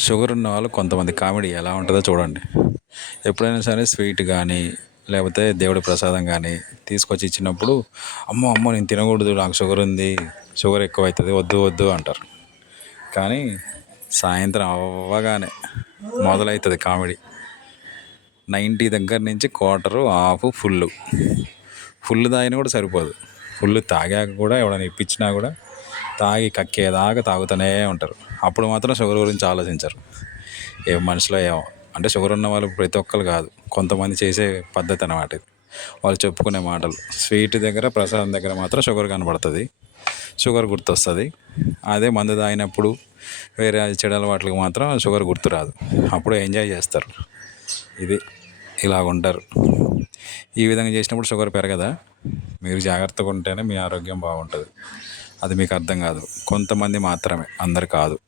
Sugar ఉన్న వాళ్ళు కొంతమంది కామెడీ ఎలా ఉంటుందో చూడండి. ఎప్పుడైనా సరే స్వీట్ కానీ లేకపోతే దేవుడి ప్రసాదం కానీ తీసుకొచ్చి ఇచ్చినప్పుడు, అమ్మో అమ్మో నేను తినకూడదు, నాకు షుగర్ ఉంది, షుగర్ ఎక్కువ అవుతుంది, వద్దు వద్దు అంటారు. కానీ సాయంత్రం అవ్వగానే మొదలవుతుంది కామెడీ. 90 దగ్గర నుంచి క్వార్టరు, హాఫ్, ఫుల్. ఫుల్ తాగినా కూడా సరిపోదు. ఫుల్ తాగాక కూడా ఎవడైనా ఇప్పించినా కూడా తాగి కక్కేదాకా తాగుతూనే ఉంటారు. అప్పుడు మాత్రం షుగర్ గురించి ఆలోచించరు. ఏ మనుషులో ఏమో. అంటే షుగర్ ఉన్న వాళ్ళు ప్రతి ఒక్కరు కాదు, కొంతమంది చేసే పద్ధతి అన్నమాట ఇది. వాళ్ళు చెప్పుకునే మాటలు. స్వీట్ దగ్గర, ప్రసాదం దగ్గర మాత్రం షుగర్ కనబడుతుంది, షుగర్ గుర్తొస్తుంది. అదే మందు తాగినప్పుడు వేరే చెడు అలవాట్లకు మాత్రం షుగర్ గుర్తురాదు. అప్పుడు ఎంజాయ్ చేస్తారు. ఇది ఇలాగుంటారు. ఈ విధంగా చేసినప్పుడు షుగర్ పెరగదా? మీరు జాగ్రత్తగా ఉంటేనే మీ ఆరోగ్యం బాగుంటుంది. అది మీకు అర్థం కాదు. కొంతమంది మాత్రమే, అందరు కాదు.